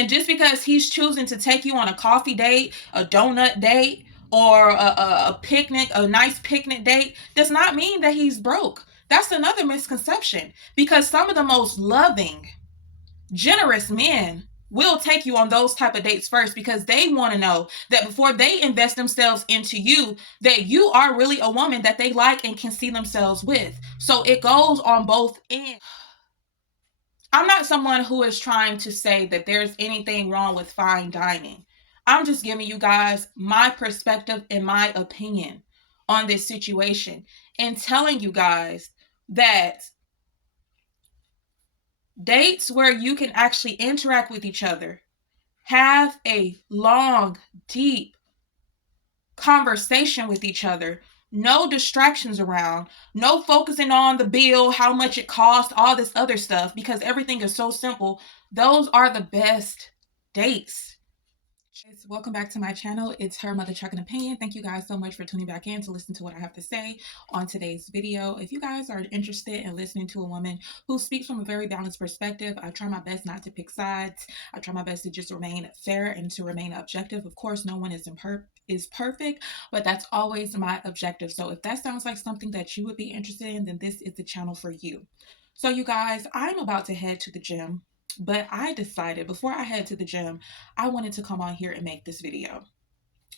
And just because he's choosing to take you on a coffee date, a donut date, or a picnic, a nice picnic date, does not mean that he's broke. That's another misconception, because some of the most loving, generous men will take you on those type of dates first, because they want to know that before they invest themselves into you, that you are really a woman that they like and can see themselves with. So it goes on both ends. I'm not someone who is trying to say that there's anything wrong with fine dining. I'm just giving you guys my perspective and my opinion on this situation, and telling you guys that dates where you can actually interact with each other, have a long, deep conversation with each other, no distractions around, no focusing on the bill, how much it costs, all this other stuff, because everything is so simple. Those are the best dates. Welcome back to my channel. It's Her Mother Trucking Opinion. Thank you guys so much for tuning back in to listen to what I have to say on today's video. If you guys are interested in listening to a woman who speaks from a very balanced perspective, I try my best not to pick sides. I try my best to just remain fair and to remain objective. Of course, no one is perfect, but that's always my objective. So if that sounds like something that you would be interested in, then this is the channel for you. So you guys, I'm about to head to the gym. But I decided before I head to the gym, I wanted to come on here and make this video.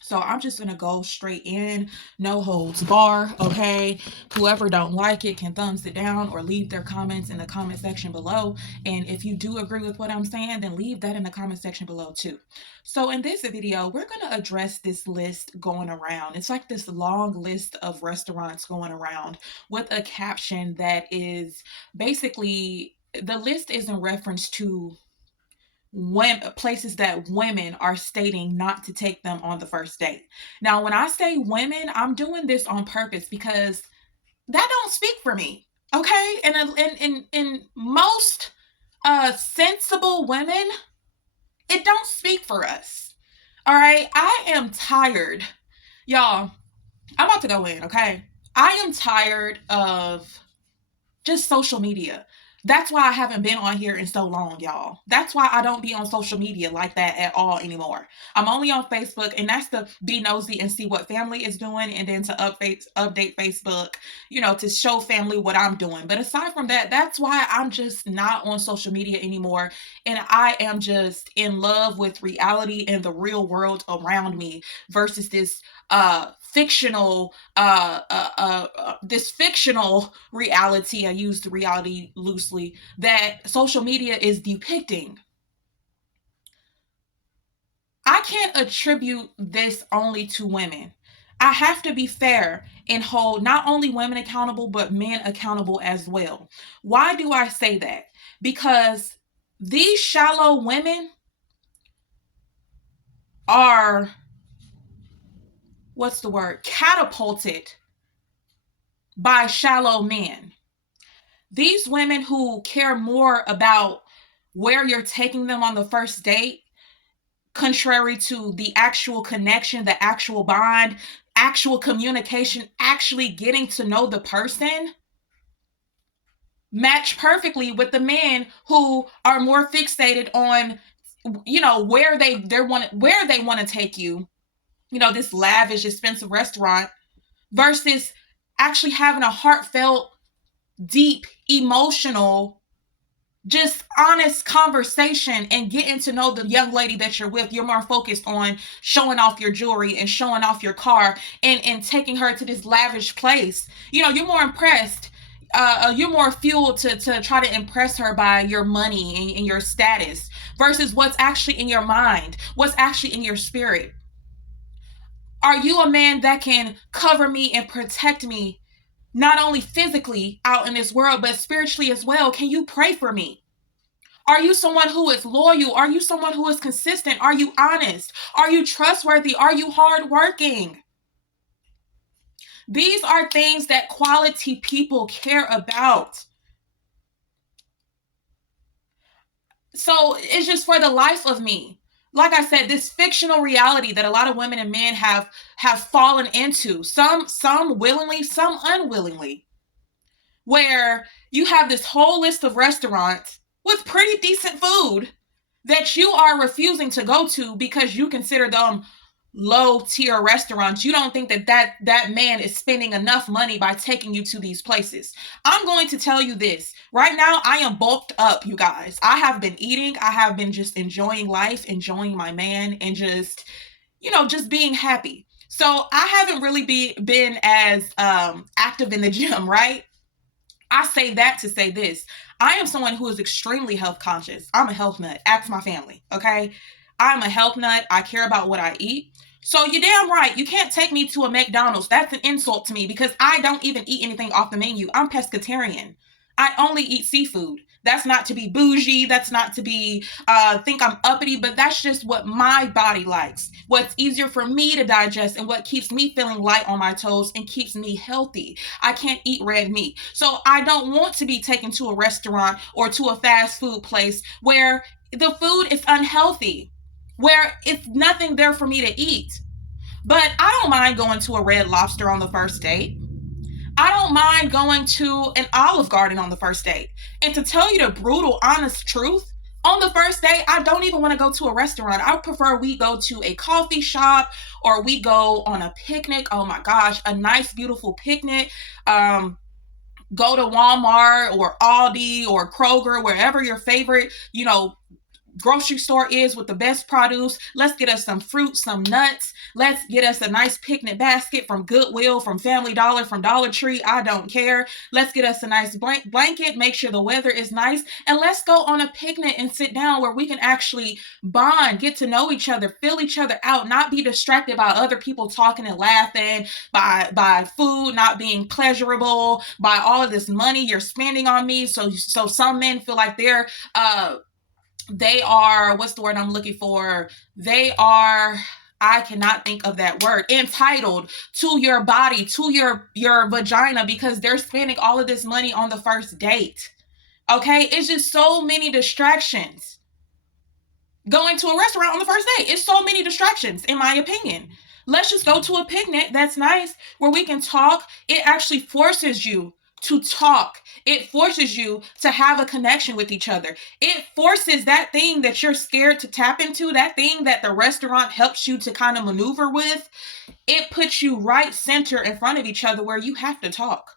So I'm just going to go straight in, no holds bar, okay? Whoever don't like it can thumbs it down or leave their comments in the comment section below. And if you do agree with what I'm saying, then leave that in the comment section below too. So in this video, we're going to address this list going around. It's like this long list of restaurants going around with a caption that is basically, the list is in reference to places that women are stating not to take them on the first date. Now, when I say women, I'm doing this on purpose because that don't speak for me, okay? And in most sensible women, it don't speak for us. All right, I am tired, y'all. I'm about to go in, okay? I am tired of just social media. That's why I haven't been on here in so long, y'all. That's why I don't be on social media like that at all anymore. I'm only on Facebook, and that's to be nosy and see what family is doing, and then to update Facebook, to show family what I'm doing. But aside from that, that's why I'm just not on social media anymore. And I am just in love with reality and the real world around me versus this fictional reality, I use the reality loosely, that social media is depicting. I can't attribute this only to women. I have to be fair and hold not only women accountable, but men accountable as well. Why do I say that? Because these shallow women are, catapulted by shallow men. These women who care more about where you're taking them on the first date, contrary to the actual connection, the actual bond, actual communication, actually getting to know the person, match perfectly with the men who are more fixated on, where they want to take you, this lavish, expensive restaurant, versus actually having a heartfelt, deep, emotional, just honest conversation and getting to know the young lady that you're with. You're more focused on showing off your jewelry and showing off your car and taking her to this lavish place. You're more impressed. You're more fueled to try to impress her by your money and your status versus what's actually in your mind, what's actually in your spirit. Are you a man that can cover me and protect me, not only physically out in this world, but spiritually as well? Can you pray for me? Are you someone who is loyal? Are you someone who is consistent? Are you honest? Are you trustworthy? Are you hardworking? These are things that quality people care about. So it's just, for the life of me, like I said, this fictional reality that a lot of women and men have fallen into, some willingly, some unwillingly, where you have this whole list of restaurants with pretty decent food, that you are refusing to go to because you consider them low tier restaurants. You don't think that man is spending enough money by taking you to these places. I'm going to tell you this right now. I am bulked up, you guys. I have been eating. I have been just enjoying life, enjoying my man, and just, just being happy. So I haven't really been as active in the gym, right? I say that to say this. I am someone who is extremely health conscious. I'm a health nut. Ask my family, okay? I'm a health nut. I care about what I eat. So you're damn right. You can't take me to a McDonald's. That's an insult to me because I don't even eat anything off the menu. I'm pescatarian. I only eat seafood. That's not to be bougie. That's not to be think I'm uppity, but that's just what my body likes. What's easier for me to digest and what keeps me feeling light on my toes and keeps me healthy. I can't eat red meat. So I don't want to be taken to a restaurant or to a fast food place where the food is unhealthy, where it's nothing there for me to eat. But I don't mind going to a Red Lobster on the first date. I don't mind going to an Olive Garden on the first date. And to tell you the brutal, honest truth, on the first date, I don't even want to go to a restaurant. I prefer we go to a coffee shop or we go on a picnic. Oh my gosh, a nice, beautiful picnic. Go to Walmart or Aldi or Kroger, wherever your favorite, grocery store is with the best produce. Let's get us some fruit, some nuts. Let's get us a nice picnic basket from Goodwill, from Family Dollar, from Dollar Tree. I don't care. Let's get us a nice blanket. Make sure the weather is nice. And let's go on a picnic and sit down where we can actually bond, get to know each other, fill each other out, not be distracted by other people talking and laughing, by food not being pleasurable, by all of this money you're spending on me. So some men feel like they are, what's the word I'm looking for? They are, I cannot think of that word, entitled to your body, to your vagina, because they're spending all of this money on the first date. Okay? It's just so many distractions. Going to a restaurant on the first date, it's so many distractions, in my opinion. Let's just go to a picnic that's nice where we can talk. It actually forces you to talk. It forces you to have a connection with each other. It forces that thing that you're scared to tap into, that thing that the restaurant helps you to kind of maneuver with. It puts you right center in front of each other where you have to talk.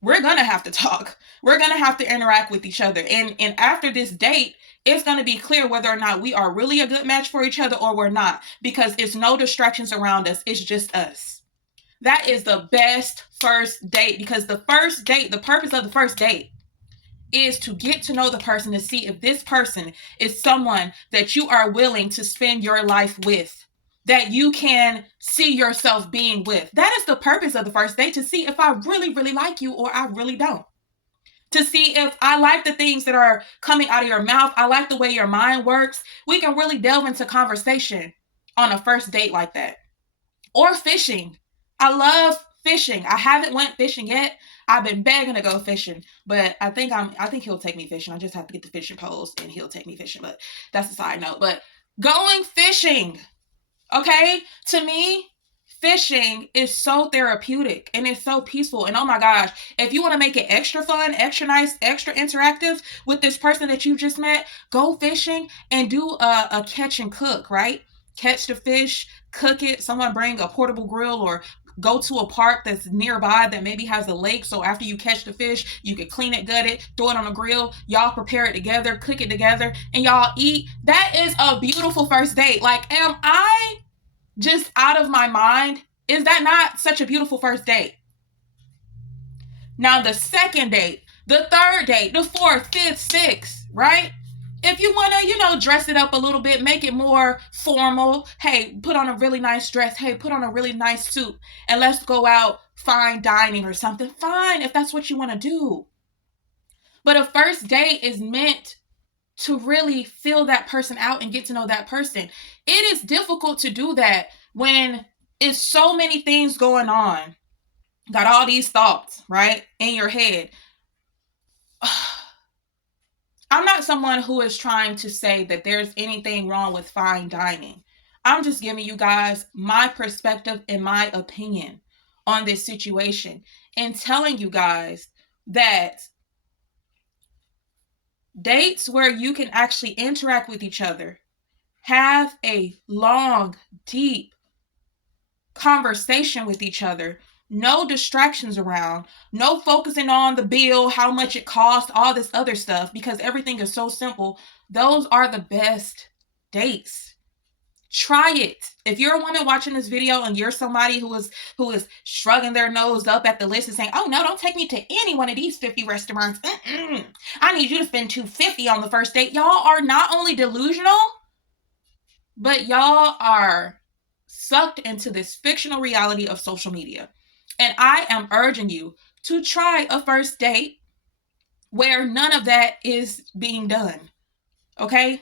We're going to have to talk. We're going to have to interact with each other. And after this date, it's going to be clear whether or not we are really a good match for each other or we're not, because it's no distractions around us. It's just us. That is the best first date, because the first date, the purpose of the first date is to get to know the person, to see if this person is someone that you are willing to spend your life with, that you can see yourself being with. That is the purpose of the first date, to see if I really, really like you or I really don't. To see if I like the things that are coming out of your mouth. I like the way your mind works. We can really delve into conversation on a first date like that. Or fishing. I love fishing. I haven't went fishing yet. I've been begging to go fishing, but I think he'll take me fishing. I just have to get the fishing poles and he'll take me fishing, but that's a side note. But going fishing, okay? To me, fishing is so therapeutic and it's so peaceful. And oh my gosh, if you want to make it extra fun, extra nice, extra interactive with this person that you just met, go fishing and do a catch and cook, right? Catch the fish, cook it. Someone bring a portable grill, or go to a park that's nearby that maybe has a lake. So after you catch the fish, you can clean it, gut it, throw it on a grill. Y'all prepare it together, cook it together, and y'all eat. That is a beautiful first date. Like, am I just out of my mind? Is that not such a beautiful first date? Now, the second date, the third date, the fourth, fifth, sixth, right? If you want to, dress it up a little bit, make it more formal. Hey, put on a really nice dress. Hey, put on a really nice suit. And let's go out fine dining or something. Fine, if that's what you want to do. But a first date is meant to really feel that person out and get to know that person. It is difficult to do that when it's so many things going on. Got all these thoughts, right, in your head. I'm not someone who is trying to say that there's anything wrong with fine dining. I'm just giving you guys my perspective and my opinion on this situation and telling you guys that Dates where you can actually interact with each other, have a long, deep conversation with each other, no distractions around, no focusing on the bill, how much it costs, all this other stuff, because everything is so simple. Those are the best dates. Try it. If you're a woman watching this video and you're somebody who is shrugging their nose up at the list and saying, "Oh no, don't take me to any one of these 50 restaurants. I need you to spend $250 on the first date." Y'all are not only delusional, but y'all are sucked into this fictional reality of social media. And I am urging you to try a first date where none of that is being done. Okay?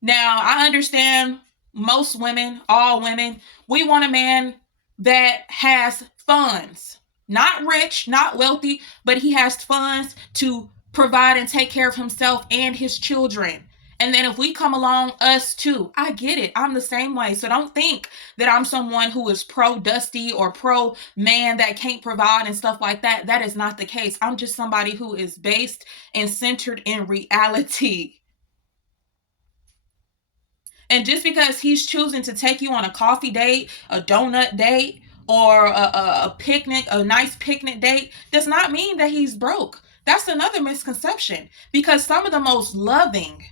Now, I understand most women, all women, we want a man that has funds. Not rich, not wealthy, but he has funds to provide and take care of himself and his children. And then if we come along, us too. I get it. I'm the same way. So don't think that I'm someone who is pro dusty or pro man that can't provide and stuff like that. That is not the case. I'm just somebody who is based and centered in reality. And just because he's choosing to take you on a coffee date, a donut date, or a picnic, a nice picnic date, does not mean that he's broke. That's another misconception, because some of the most loving,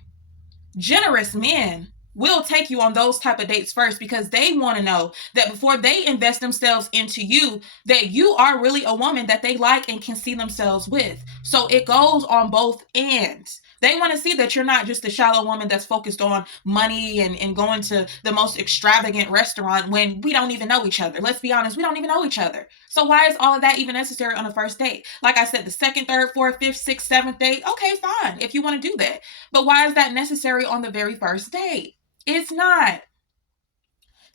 generous men will take you on those type of dates first, because they want to know that before they invest themselves into you, that you are really a woman that they like and can see themselves with. So it goes on both ends. They want to see that you're not just a shallow woman that's focused on money and going to the most extravagant restaurant when we don't even know each other. Let's be honest, we don't even know each other. So why is all of that even necessary on a first date? Like I said, the second, third, fourth, fifth, sixth, seventh date, okay, fine, if you want to do that. But why is that necessary on the very first date? It's not.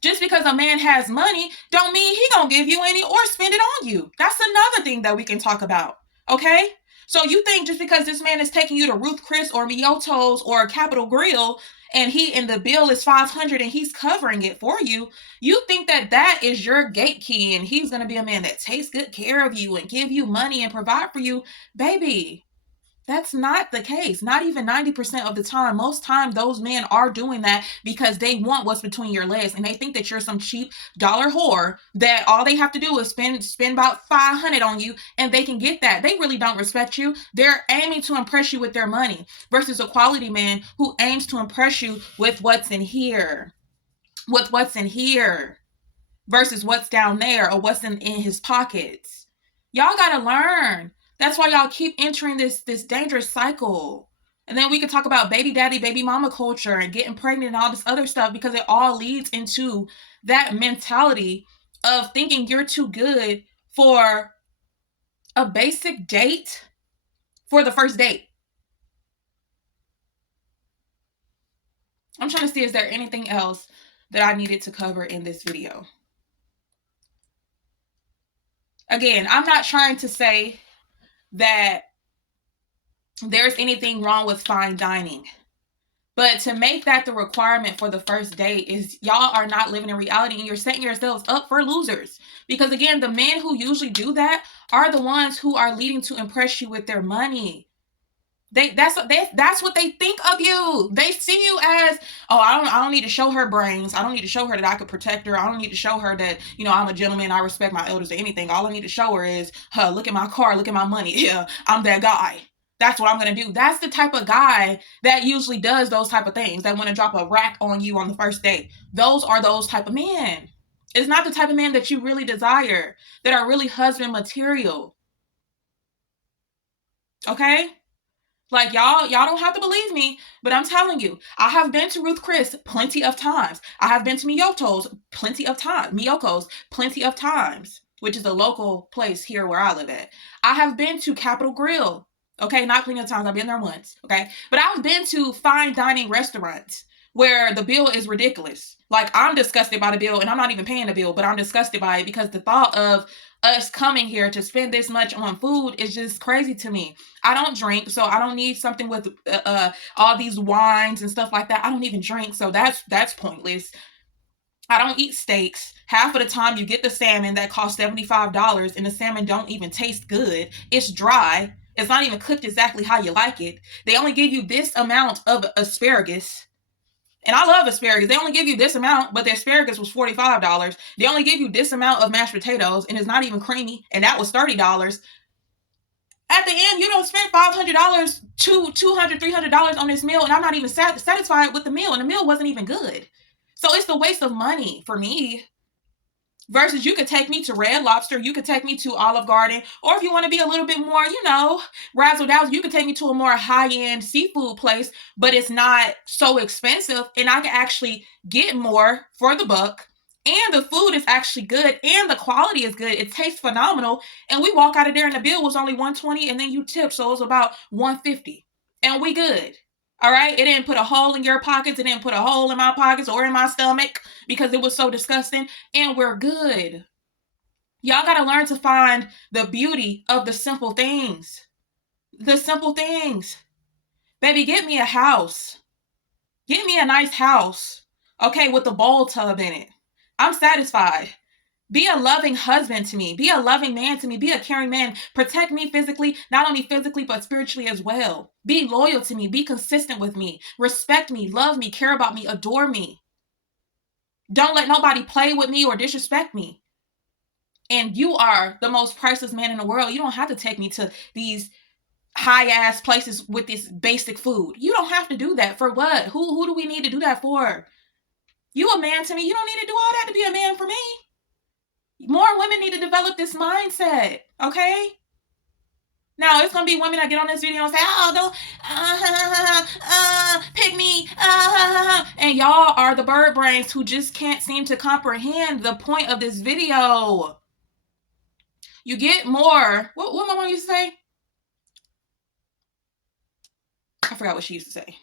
Just because a man has money don't mean he gonna give you any or spend it on you. That's another thing that we can talk about. Okay? So you think just because this man is taking you to Ruth Chris or Miyoto's or Capital Grill and the bill is $500 and he's covering it for you, you think that that is your gate key and he's gonna be a man that takes good care of you and give you money and provide for you? Baby, that's not the case. Not even 90% of the time. Most time those men are doing that because they want what's between your legs and they think that you're some cheap dollar whore that all they have to do is spend about $500 on you and they can get that. They really don't respect you. They're aiming to impress you with their money versus a quality man who aims to impress you with what's in here. With what's in here versus what's down there or what's in his pockets. Y'all gotta learn. That's why y'all keep entering this dangerous cycle. And then we could talk about baby daddy, baby mama culture and getting pregnant and all this other stuff, because it all leads into that mentality of thinking you're too good for a basic date for the first date. I'm trying to see, is there anything else that I needed to cover in this video? Again, I'm not trying to say that there's anything wrong with fine dining. But to make that the requirement for the first date is y'all are not living in reality and you're setting yourselves up for losers. Because again, the men who usually do that are the ones who are leading to impress you with their money. That's what they think of you. They see you as, oh, I don't need to show her brains. I don't need to show her that I could protect her. I don't need to show her that, I'm a gentleman. I respect my elders or anything. All I need to show her is, look at my car, look at my money. Yeah, I'm that guy. That's what I'm going to do. That's the type of guy that usually does those type of things, that want to drop a rack on you on the first date. Those are those type of men. It's not the type of man that you really desire, that are really husband material. Okay? Like y'all don't have to believe me, but I'm telling you, I have been to Ruth Chris plenty of times. I have been to Miyoko's plenty of times, which is a local place here where I live at. I have been to Capital Grill. Okay, not plenty of times. I've been there once. Okay, but I've been to fine dining restaurants where the bill is ridiculous. Like, I'm disgusted by the bill, and I'm not even paying the bill, but I'm disgusted by it because the thought of us coming here to spend this much on food is just crazy to me. I don't drink, so I don't need something with all these wines and stuff like that. I don't even drink, so that's pointless. I don't eat steaks. Half of the time you get the salmon that costs $75 and the salmon don't even taste good. It's dry. It's not even cooked exactly how you like it. They only give you this amount of asparagus. And I love asparagus. They only give you this amount, but the asparagus was $45. They only give you this amount of mashed potatoes, and it's not even creamy, and that was $30. At the end, you don't spend $500, $200, $300 on this meal, and I'm not even satisfied with the meal, and the meal wasn't even good. So it's the waste of money for me. Versus you could take me to Red Lobster, you could take me to Olive Garden, or if you want to be a little bit more, razzle dazzle, you could take me to a more high-end seafood place, but it's not so expensive, and I can actually get more for the buck, and the food is actually good, and the quality is good. It tastes phenomenal, and we walk out of there and the bill was only $120, and then you tip, so it was about $150, and we good. All right, it didn't put a hole in your pockets. It didn't put a hole in my pockets or in my stomach because it was so disgusting. And we're good. Y'all got to learn to find the beauty of the simple things. The simple things. Baby, get me a house. Get me a nice house. Okay, with a bowl tub in it. I'm satisfied. Be a loving husband to me. Be a loving man to me. Be a caring man. Protect me physically, not only physically, but spiritually as well. Be loyal to me. Be consistent with me. Respect me. Love me. Care about me. Adore me. Don't let nobody play with me or disrespect me. And you are the most priceless man in the world. You don't have to take me to these high-ass places with this basic food. You don't have to do that. For what? Who do we need to do that for? You a man to me. You don't need to do all that to be a man for me. More women need to develop this mindset, okay? Now, it's going to be women that get on this video and say, oh, don't, pick me, and y'all are the bird brains who just can't seem to comprehend the point of this video. You get more. What my mom used to say? I forgot what she used to say.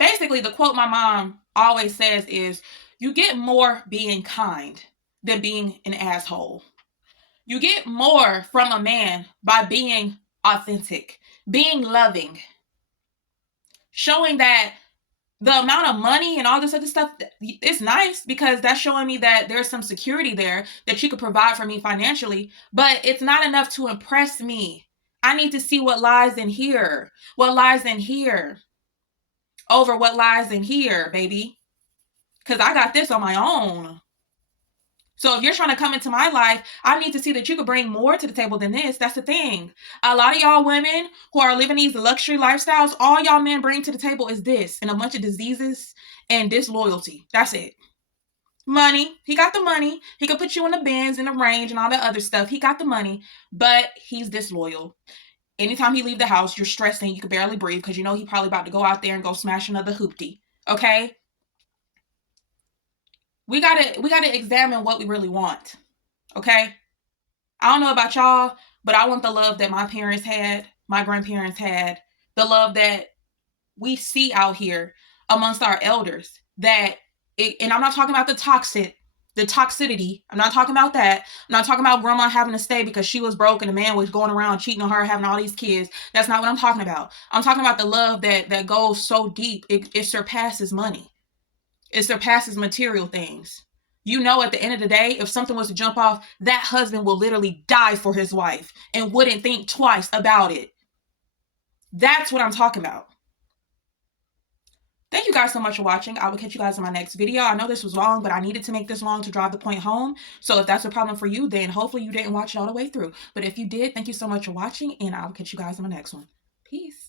Basically, the quote my mom always says is, you get more being kind than being an asshole. You get more from a man by being authentic, being loving, showing that the amount of money and all this other stuff, it's nice because that's showing me that there's some security there that you could provide for me financially, but it's not enough to impress me. I need to see what lies in here, over what lies in here, baby, because I got this on my own. So if you're trying to come into my life, I need to see that you could bring more to the table than this. That's the thing. A lot of y'all women who are living these luxury lifestyles, all y'all men bring to the table is this and a bunch of diseases and disloyalty. That's it. Money. He got the money. He could put you in the Benz and the Range and all that other stuff. He got the money, but he's disloyal. Anytime he leave the house, you're stressed and you can barely breathe because you know he probably about to go out there and go smash another hoopty. Okay? We gotta examine what we really want. Okay? I don't know about y'all, but I want the love that my parents had, my grandparents had, the love that we see out here amongst our elders. And I'm not talking about the toxicity. I'm not talking about that. I'm not talking about grandma having to stay because she was broke and the man was going around cheating on her, having all these kids. That's not what I'm talking about. I'm talking about the love that goes so deep, it surpasses money. It surpasses material things. You know, at the end of the day, if something was to jump off, that husband will literally die for his wife and wouldn't think twice about it. That's what I'm talking about. Thank you guys so much for watching. I will catch you guys in my next video. I know this was long, but I needed to make this long to drive the point home. So if that's a problem for you, then hopefully you didn't watch it all the way through. But if you did, thank you so much for watching, and I will catch you guys in my next one. Peace.